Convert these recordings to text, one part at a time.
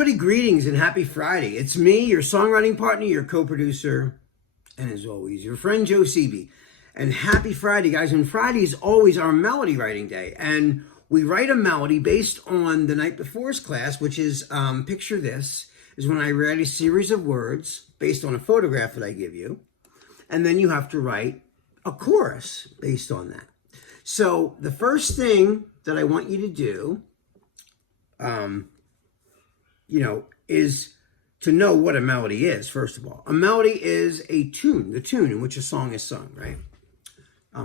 everybody, greetings and happy Friday. It's me, your songwriting partner, your co-producer, and as always, your friend Joe Seavey. And happy Friday, guys. And Friday is always our melody writing day. And we write a melody based on the night before's class, which is, picture this, is when I write a series of words based on a photograph that I give you. And then you have to write a chorus based on that. So the first thing that I want you to do, is to know what a melody is, first of all. A melody is a tune, the tune in which a song is sung, right?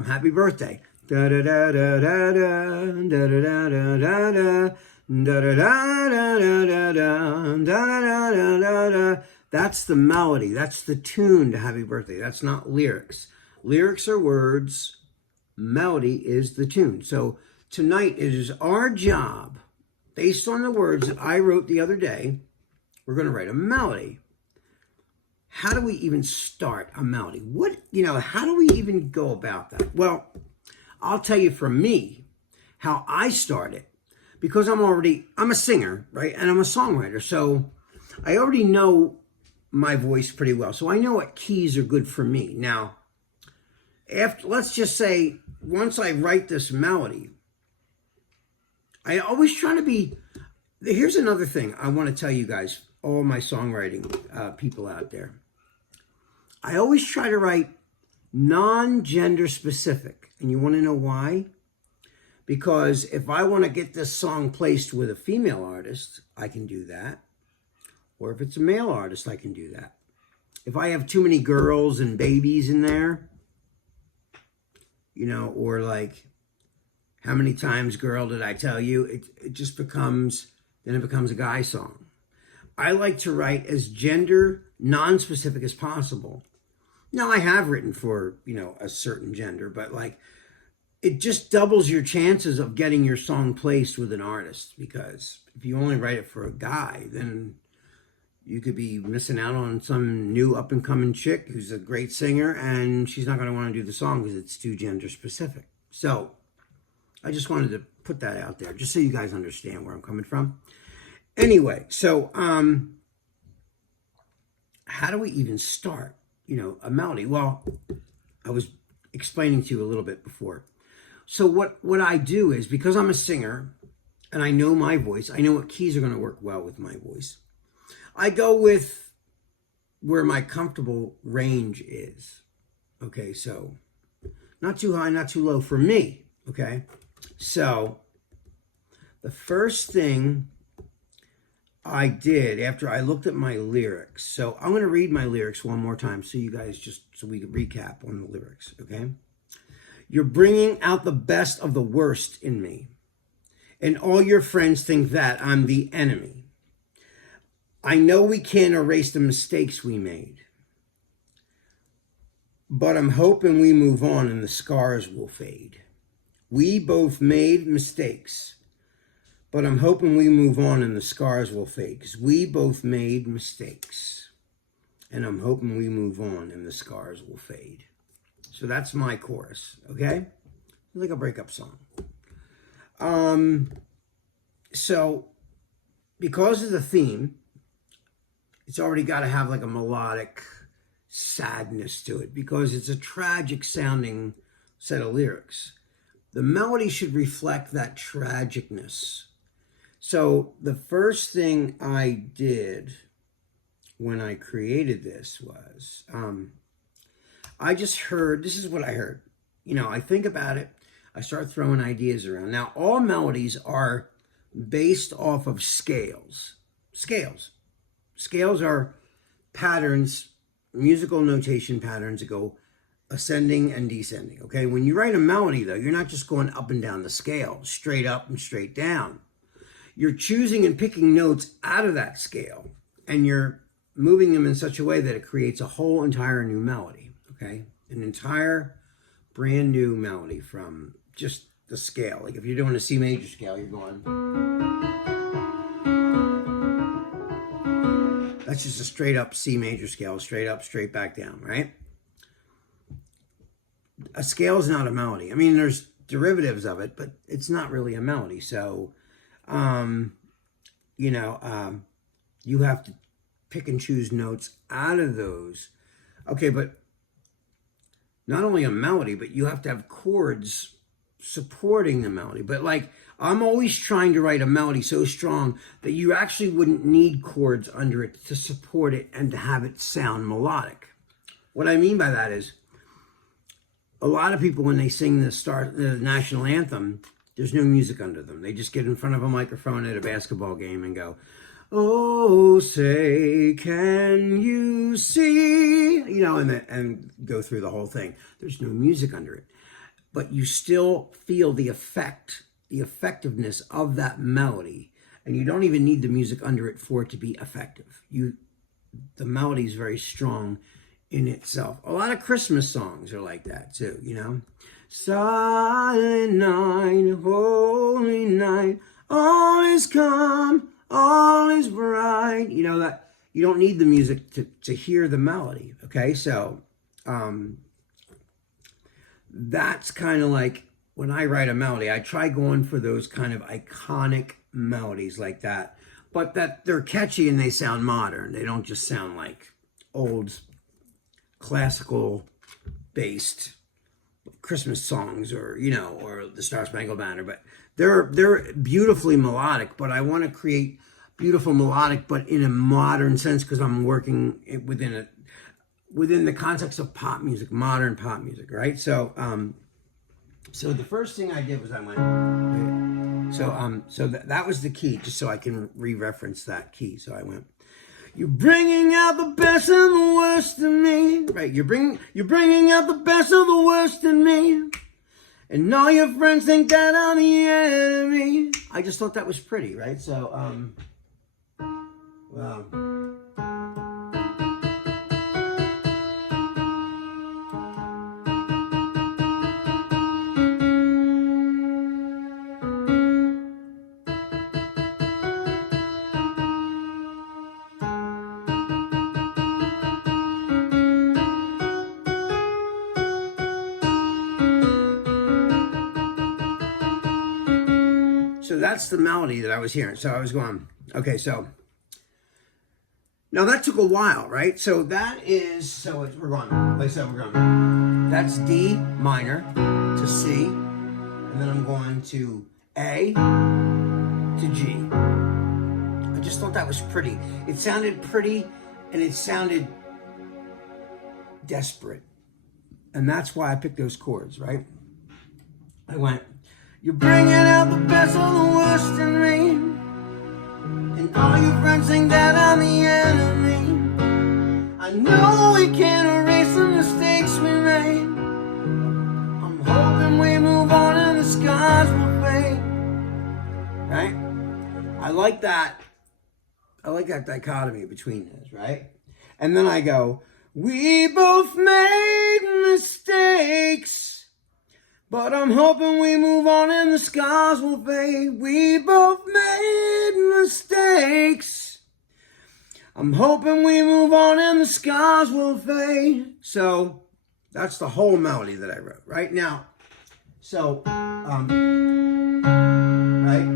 Happy birthday. Da da da da da da da da da da da da da da da da da da da. That's the melody. That's the tune to Happy Birthday. That's not lyrics. Lyrics are words. Melody is the tune. So tonight it is our job, based on the words that I wrote the other day, we're going to write a melody. How do we even start a melody? How do we even go about that? Well, I'll tell you from me how I started, because I'm a singer, right? And I'm a songwriter. So I already know my voice pretty well. So I know what keys are good for me. Now, let's just say, once I write this melody, I always try to be, here's another thing I want to tell you guys, all my songwriting people out there. I always try to write non-gender specific. And you want to know why? Because if I want to get this song placed with a female artist, I can do that. Or if it's a male artist, I can do that. If I have too many girls and babies in there, or like, how many times, girl, did I tell you? It just becomes, then it becomes a guy song. I like to write as gender non-specific as possible. Now, I have written for, a certain gender, but like, it just doubles your chances of getting your song placed with an artist, because if you only write it for a guy, then you could be missing out on some new up-and-coming chick who's a great singer, and she's not going to want to do the song because it's too gender specific. So I just wanted to put that out there, just so you guys understand where I'm coming from. Anyway, so how do we even start, a melody? Well, I was explaining to you a little bit before. So what I do is, because I'm a singer and I know my voice, I know what keys are going to work well with my voice, I go with where my comfortable range is. Okay, so not too high, not too low for me. Okay, so the first thing I did after I looked at my lyrics, so I'm going to read my lyrics one more time so you guys so we can recap on the lyrics, okay? You're bringing out the best of the worst in me, and all your friends think that I'm the enemy. I know we can't erase the mistakes we made, but I'm hoping we move on and the scars will fade. We both made mistakes, but I'm hoping we move on and the scars will fade, because we both made mistakes, and I'm hoping we move on and the scars will fade. So that's my chorus, okay? It's like a breakup song. So because of the theme, it's already got to have like a melodic sadness to it, because it's a tragic sounding set of lyrics. The melody should reflect that tragicness. So the first thing I did when I created this was, I just heard, this is what I heard. I think about it, I start throwing ideas around. Now, all melodies are based off of scales. Scales are patterns, musical notation patterns that go ascending and descending, okay? When you write a melody, though, you're not just going up and down the scale, straight up and straight down. You're choosing and picking notes out of that scale, and you're moving them in such a way that it creates a whole entire new melody, okay? An entire brand new melody from just the scale. Like if you're doing a C major scale, you're going... That's just a straight up C major scale, straight up, straight back down, right? A scale is not a melody. I mean, there's derivatives of it, but it's not really a melody. So, You have to pick and choose notes out of those. Okay, but not only a melody, but you have to have chords supporting the melody. But like, I'm always trying to write a melody so strong that you actually wouldn't need chords under it to support it and to have it sound melodic. What I mean by that is, a lot of people, when they sing the national anthem, there's no music under them. They just get in front of a microphone at a basketball game and go, "Oh, say, can you see?" You know, and go through the whole thing. There's no music under it. But you still feel the effectiveness of that melody. And you don't even need the music under it for it to be effective. The melody is very strong in itself. A lot of Christmas songs are like that too, you know. Silent night, holy night, all is calm, all is bright. You know, that you don't need the music to hear the melody. Okay, so that's kind of like when I write a melody, I try going for those kind of iconic melodies like that, but that they're catchy and they sound modern. They don't just sound like old classical based Christmas songs, or you know, or the Star Spangled Banner, but they're beautifully melodic. But I want to create beautiful melodic, but in a modern sense, because I'm working within the context of pop music, modern pop music, right? So so the first thing I did was I went, so that was the key, just so I can re-reference that key. So I went, "You're bringing out the best and the worst in me." Right, you're bringing out the best of the worst in me. And all your friends think that I'm the enemy. I just thought that was pretty, right? So, well. So that's the melody that I was hearing. So I was going, okay, so now that took a while, right? So that is, we're going, like I said, we're going, that's D minor to C, and then I'm going to A to G. I just thought that was pretty. It sounded pretty, and it sounded desperate. And that's why I picked those chords, right? I went, "You're bringing out the best of the worst in me, and all your friends think that I'm the enemy. I know we can't erase the mistakes we made. I'm hoping we move on and the scars will fade." Right? I like that dichotomy between those, right? And then I go, "We both made mistakes, but I'm hoping we move on and the scars will fade. We both made mistakes. I'm hoping we move on and the scars will fade." So that's the whole melody that I wrote right now. So, right?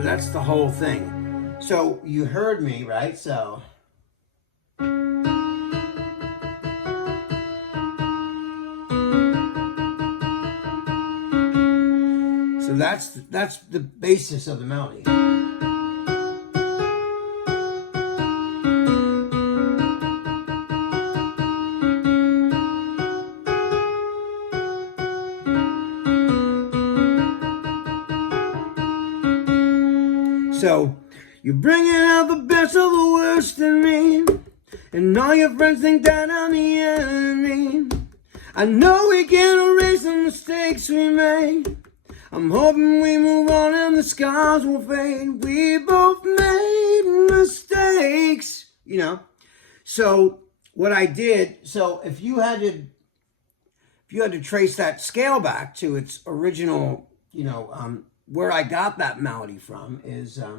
That's the whole thing. So you heard me, right? So that's the basis of the melody. So, "You're bringing out the best of the worst in me, and all your friends think that I'm the enemy. I know we can't erase the mistakes we made. I'm hoping we move on and the scars will fade. We both made mistakes. You know? So what I did, so if you had to trace that scale back to its original, you know, where I got that melody from is so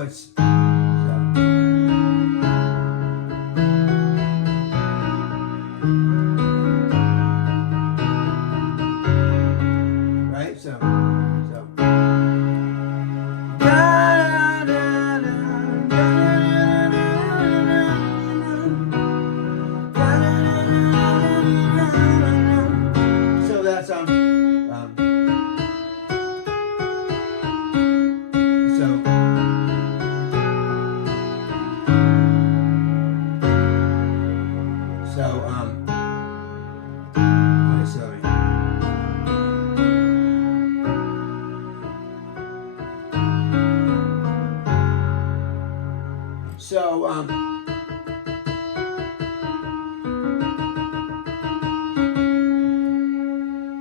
it's right, so that's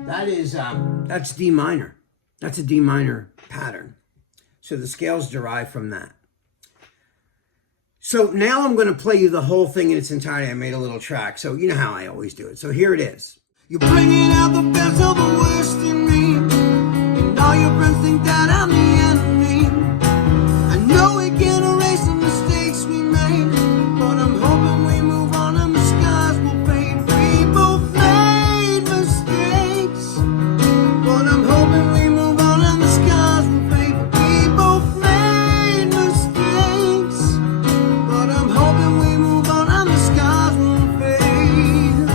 that is that's D minor. That's a D minor pattern. So the scales derive from that. So now I'm going to play you the whole thing in its entirety. I made a little track. So you know how I always do it. So here it is. You're bringing out the best of the worst in me, and all your friends think that I'm the enemy. I know we can't erase the mistakes we made, but I'm hoping we move on and the scars will fade. We both made mistakes, but I'm hoping we move on and the scars will fade. We both made mistakes, but I'm hoping we move on and the scars will fade.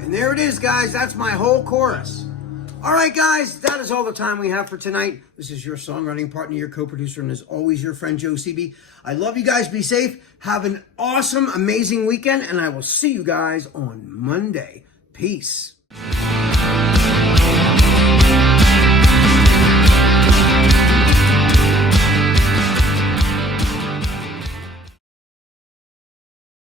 And there it is, guys. That's my whole chorus. All right, guys, that is all the time we have for tonight. This is your songwriting partner, your co-producer, and as always, your friend, Joe CB. I love you guys. Be safe. Have an awesome, amazing weekend, and I will see you guys on Monday. Peace.